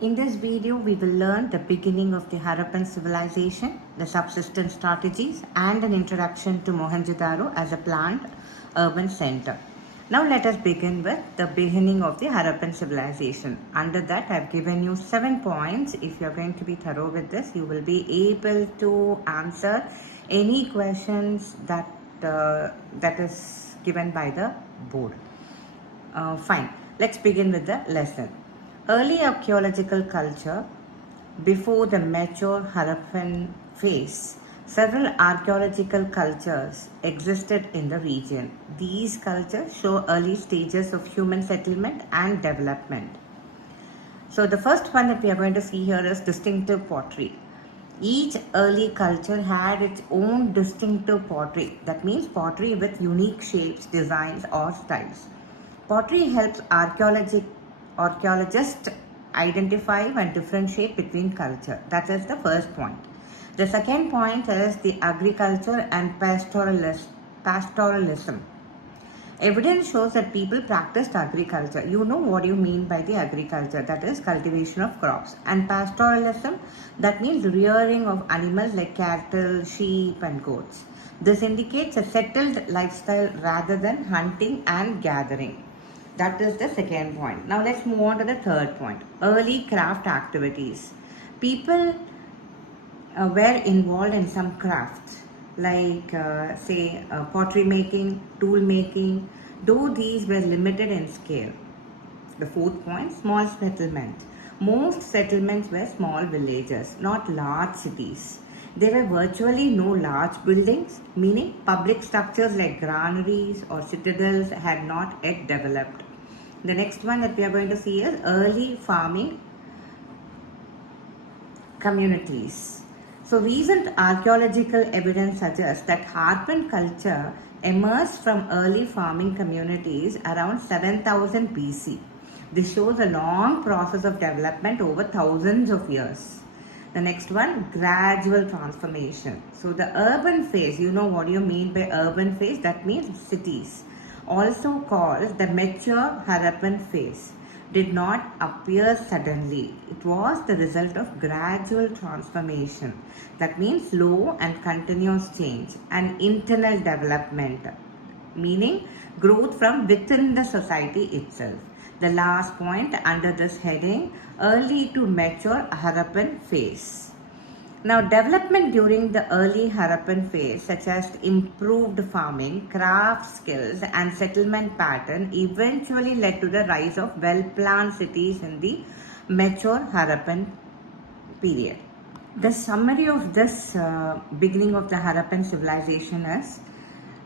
In this video, we will learn the beginning of the Harappan civilization, the subsistence strategies, and an introduction to Mohenjodaro as a planned urban center. Now let us begin with the beginning of the Harappan civilization. Under that, I have given you 7 points. If you are going to be thorough with this, you will be able to answer any questions that is given by the board. Fine. Let's begin with the lesson. Early archaeological culture before the mature Harappan phase. Several archaeological cultures existed in the region. These cultures show early stages of human settlement and development. So the first one that we are going to see here is distinctive pottery. Each early culture had its own distinctive pottery. That means pottery with unique shapes, designs or styles. Pottery helps archaeologists identify and differentiate between culture. That is the first point. The second point is the agriculture and pastoralism. Evidence shows that people practiced agriculture. You know what you mean by the agriculture, that is cultivation of crops. And pastoralism, that means rearing of animals like cattle, sheep and goats. This indicates a settled lifestyle rather than hunting and gathering. That is the second point. Now let's move on to the third point. Early craft activities. People were involved in some crafts like pottery making, tool making, though these were limited in scale. The fourth point, small settlement. Most settlements were small villages, not large cities. There were virtually no large buildings, meaning public structures like granaries or citadels had not yet developed. The next one that we are going to see is early farming communities. So recent archaeological evidence suggests that Harappan culture emerged from early farming communities around 7000 BC. This shows a long process of development over thousands of years. The next one, gradual transformation. So the urban phase, you know what you mean by urban phase, that means cities. Also called the mature Harappan phase, did not appear suddenly. It was the result of gradual transformation. That means slow and continuous change and internal development, meaning growth from within the society itself. The last point under this heading, early to mature Harappan phase. Now, development during the early Harappan phase, such as improved farming, craft skills, and settlement pattern, eventually led to the rise of well-planned cities in the mature Harappan period. The summary of this beginning of the Harappan civilization is: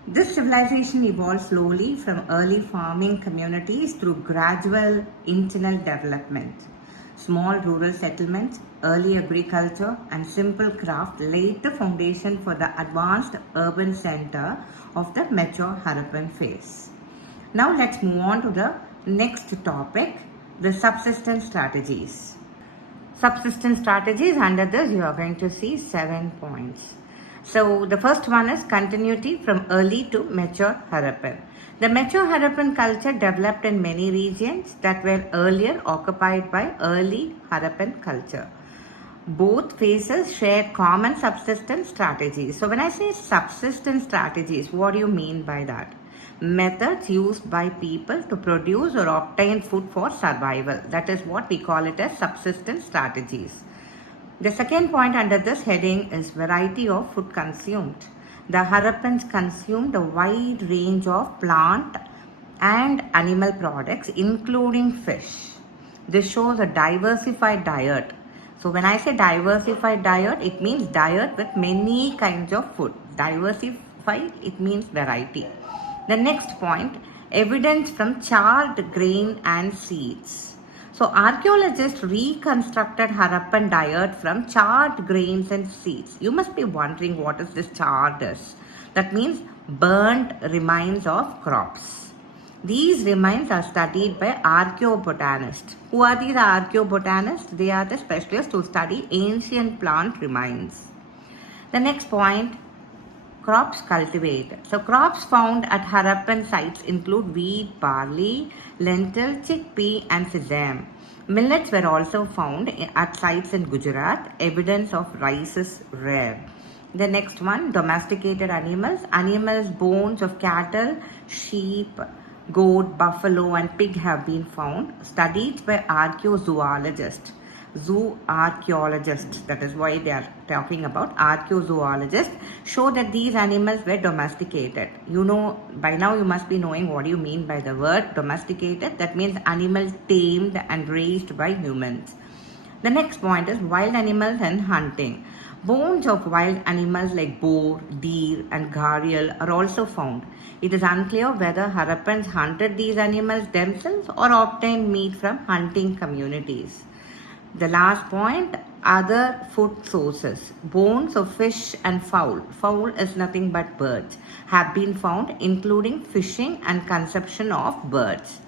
this civilization evolved slowly from early farming communities through gradual internal development. Small rural settlements, early agriculture, and simple craft laid the foundation for the advanced urban center of the mature Harappan phase. Now let's move on to the next topic, the subsistence strategies. Subsistence strategies, under this you are going to see 7 points. So the first one is continuity from early to mature Harappan. The mature Harappan culture developed in many regions that were earlier occupied by early Harappan culture. Both phases shared common subsistence strategies. So when I say subsistence strategies, what do you mean by that? Methods used by people to produce or obtain food for survival. That is what we call it as subsistence strategies. The second point under this heading is variety of food consumed. The Harappans consumed a wide range of plant and animal products, including fish. This shows a diversified diet. So when I say diversified diet, it means diet with many kinds of food. Diversified, it means variety. The next point, evidence from charred grain and seeds. So archaeologists reconstructed Harappan diet from charred grains and seeds. You must be wondering what is this charred is. That means burnt remains of crops. These remains are studied by archaeobotanists. Who are these archaeobotanists? They are the specialists who study ancient plant remains. The next point, crops cultivated. So crops found at Harappan sites include wheat, barley, lentil, chickpea and sesame. Millets were also found at sites in Gujarat. Evidence of rice is rare. The next one, domesticated animals. Animals, bones of cattle, sheep, goat, buffalo and pig have been found. Studied by archaeozoologists. Zooarchaeologists, that is why they are talking about archaeozoologists, show that these animals were domesticated. You know, by now you must be knowing what you mean by the word domesticated. That means animals tamed and raised by humans. The next point is wild animals and hunting. Bones of wild animals like boar, deer and gharial are also found. It is unclear whether Harappans hunted these animals themselves or obtained meat from hunting communities. The last point, other food sources. Bones of fish and fowl. Fowl is nothing but birds. Have been found, including fishing and consumption of birds.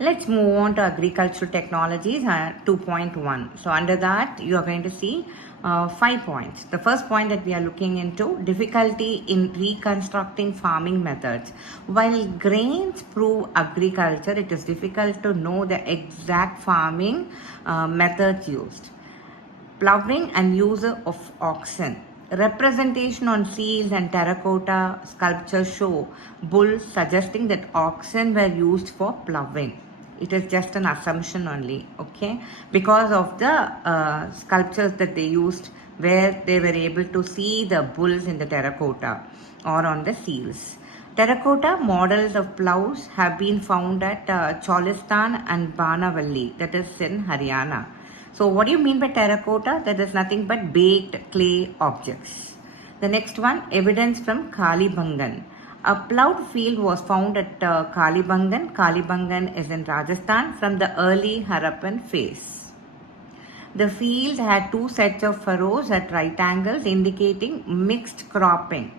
Let's move on to agricultural technologies 2.1. So under that, you are going to see 5 points. The first point that we are looking into, difficulty in reconstructing farming methods. While grains prove agriculture, it is difficult to know the exact farming methods used. Ploughing and use of oxen. Representation on seals and terracotta sculptures show bulls, suggesting that oxen were used for ploughing. It is just an assumption only, okay? Because of the sculptures that they used where they were able to see the bulls in the terracotta or on the seals. Terracotta models of ploughs have been found at Cholistan and Banavalli, that is in Haryana. So what do you mean by terracotta? That is nothing but baked clay objects. The next one, evidence from Kalibangan. A ploughed field was found at Kalibangan. Kalibangan is in Rajasthan from the early Harappan phase. The field had 2 sets of furrows at right angles indicating mixed cropping.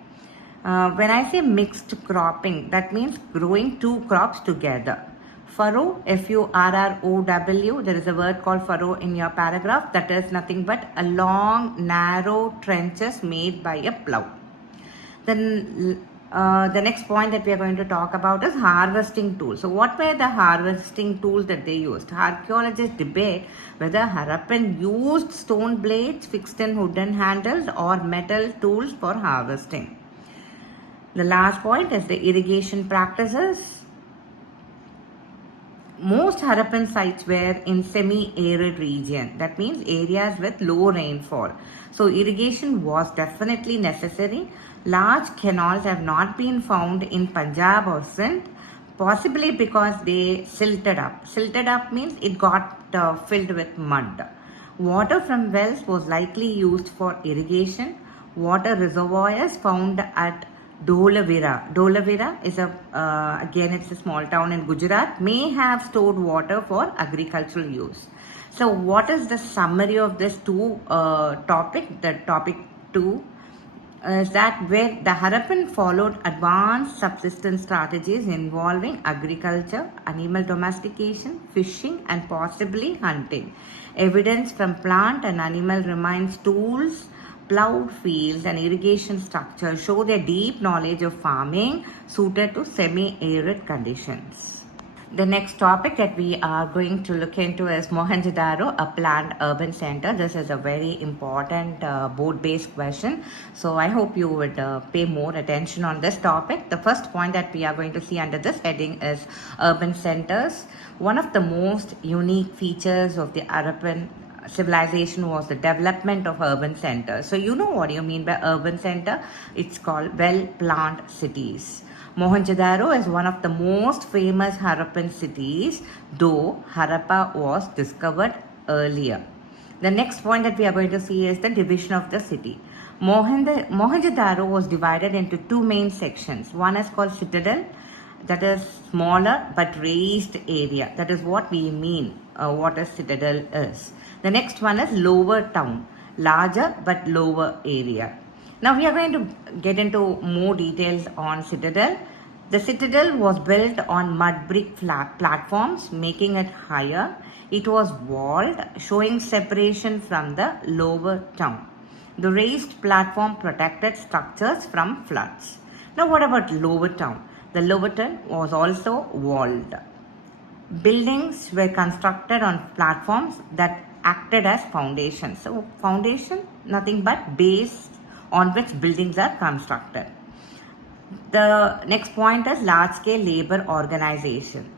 When I say mixed cropping, that means growing 2 crops together. Furrow, F-U-R-R-O-W, there is a word called furrow in your paragraph. That is nothing but a long, narrow trenches made by a plough. Then the next point that we are going to talk about is harvesting tools. So what were the harvesting tools that they used? Archaeologists debate whether Harappan used stone blades fixed in wooden handles or metal tools for harvesting. The last point is the irrigation practices. Most Harappan sites were in semi-arid region. That means areas with low rainfall. So irrigation was definitely necessary. Large canals have not been found in Punjab or Sindh, possibly because they silted up. Silted up means it got filled with mud. Water from wells was likely used for irrigation. Water reservoirs found at Dholavira. Dholavira is again it's a small town in Gujarat, may have stored water for agricultural use. So what is the summary of this topic? The topic 2 is that where the Harappan followed advanced subsistence strategies involving agriculture, animal domestication, fishing and possibly hunting. Evidence from plant and animal remains, tools, ploughed fields and irrigation structures show their deep knowledge of farming suited to semi-arid conditions. The next topic that we are going to look into is Mohenjodaro, a planned urban center. This is a very important board-based question. So I hope you would pay more attention on this topic. The first point that we are going to see under this heading is urban centers. One of the most unique features of the Harappan civilization was the development of urban centers. So you know what you mean by urban center? It's called well-planned cities. Mohenjodaro is one of the most famous Harappan cities, though Harappa was discovered earlier. The next point that we are going to see is the division of the city. Mohenjodaro was divided into 2 main sections. One is called citadel, that is smaller but raised area. That is what we mean, what a citadel is. The next one is lower town, larger but lower area. Now we are going to get into more details on citadel. The citadel was built on mud brick platforms, making it higher. It was walled, showing separation from the lower town. The raised platform protected structures from floods. Now what about Lower Town? The Lower Town was also walled. Buildings were constructed on platforms that acted as foundations. So foundation, nothing but base on which buildings are constructed. The next point is large-scale labor organization.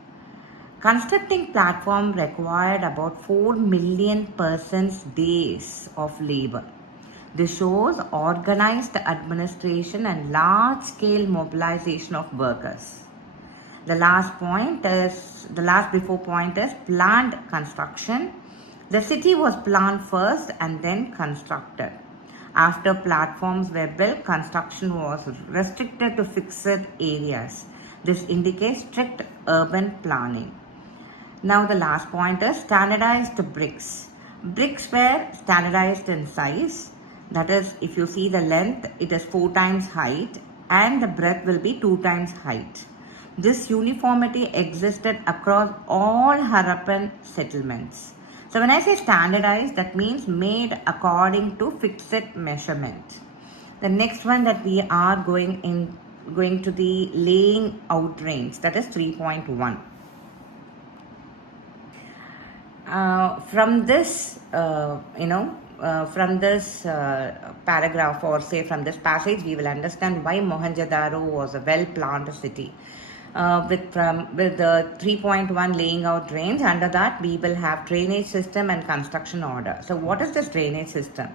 Constructing platform required about 4 million persons days of labor. This shows organized administration and large-scale mobilization of workers. The last point is planned construction. The city was planned first and then constructed. After platforms were built, construction was restricted to fixed areas. This indicates strict urban planning. Now the last point is standardized bricks. Bricks were standardized in size. That is, if you see the length, it is 4 times height and the breadth will be 2 times height. This uniformity existed across all Harappan settlements. So when I say standardized, that means made according to fixed measurement. The next one that we are going to the laying out range, that is 3.1. From this paragraph, or say from this passage, we will understand why Mohenjodaro was a well-planned city. With the 3.1 laying out range, under that we will have drainage system and construction order. So what is this drainage system?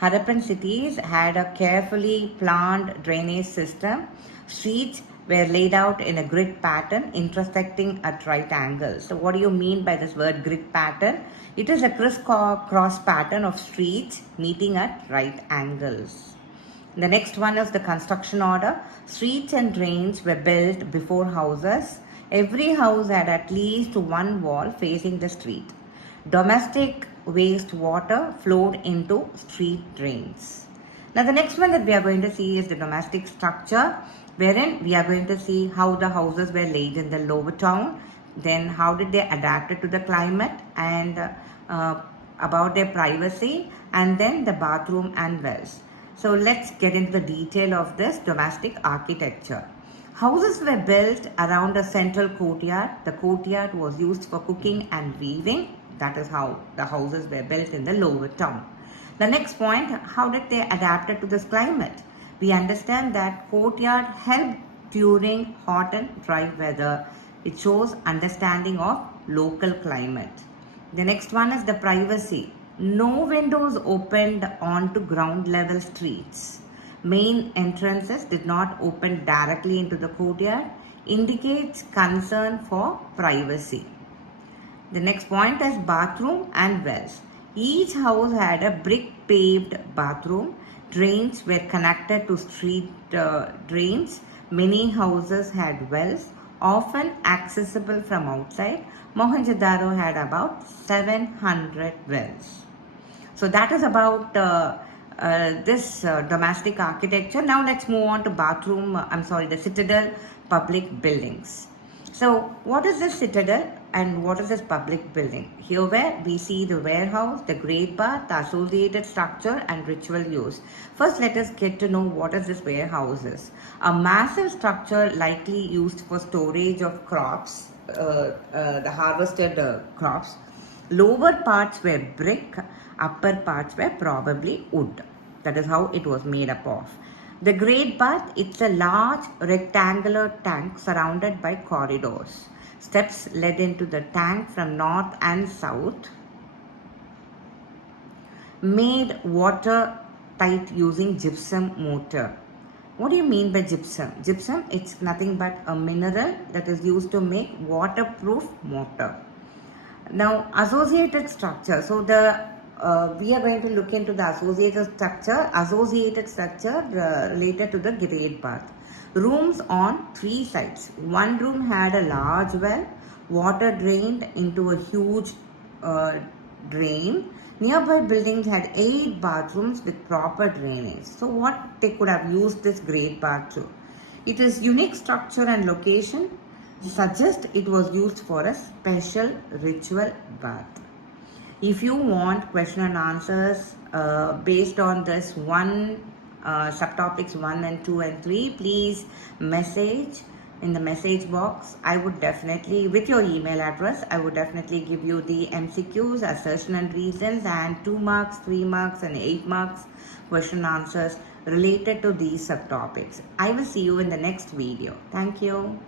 Harappan cities had a carefully planned drainage system. Streets were laid out in a grid pattern intersecting at right angles. So what do you mean by this word grid pattern? It is a crisscross pattern of streets meeting at right angles. The next one is the construction order. Streets and drains were built before houses. Every house had at least one wall facing the street. Domestic wastewater flowed into street drains. Now the next one that we are going to see is the domestic structure, wherein we are going to see how the houses were laid in the Lower Town, then how did they adapt it to the climate, and about their privacy, and then the bathroom and wells. So let's get into the detail of this domestic architecture. Houses were built around a central courtyard. The courtyard was used for cooking and weaving. That is how the houses were built in the Lower Town. The next point, how did they adapt it to this climate? We understand that courtyard helped during hot and dry weather. It shows understanding of local climate. The next one is the privacy. No windows opened onto ground level streets. Main entrances did not open directly into the courtyard, indicates concern for privacy. The next point is bathroom and wells. Each house had a brick paved bathroom. Drains were connected to street drains. Many houses had wells, often accessible from outside. Mohenjodaro had about 700 wells. So that is about this domestic architecture. Now let's move on to the citadel public buildings. So what is this citadel and what is this public building? Here where we see the warehouse, the great bath, the associated structure and ritual use. First let us get to know what is this warehouse is. A massive structure likely used for storage of crops, the harvested crops. Lower parts were brick, upper parts were probably wood. That is how it was made up of. The great bath, it's a large rectangular tank surrounded by corridors. Steps led into the tank from north and south. Made watertight using gypsum mortar. What do you mean by gypsum? Gypsum, it's nothing but a mineral that is used to make waterproof mortar. Now, associated structure. So we are going to look into the associated structure related to the great bath. Rooms on 3 sides. One room had a large well, water drained into a huge drain. Nearby buildings had 8 bathrooms with proper drainage. So what they could have used this great bath to? It is unique structure and location suggest it was used for a special ritual bath. If you want question and answers based on this one subtopics 1 and 2 and 3, please message in the message box. I would definitely, with your email address, I would definitely give you the MCQs, assertion and reasons, and 2 marks, 3 marks and 8 marks question answers related to these subtopics. I will see you in the next video. Thank you.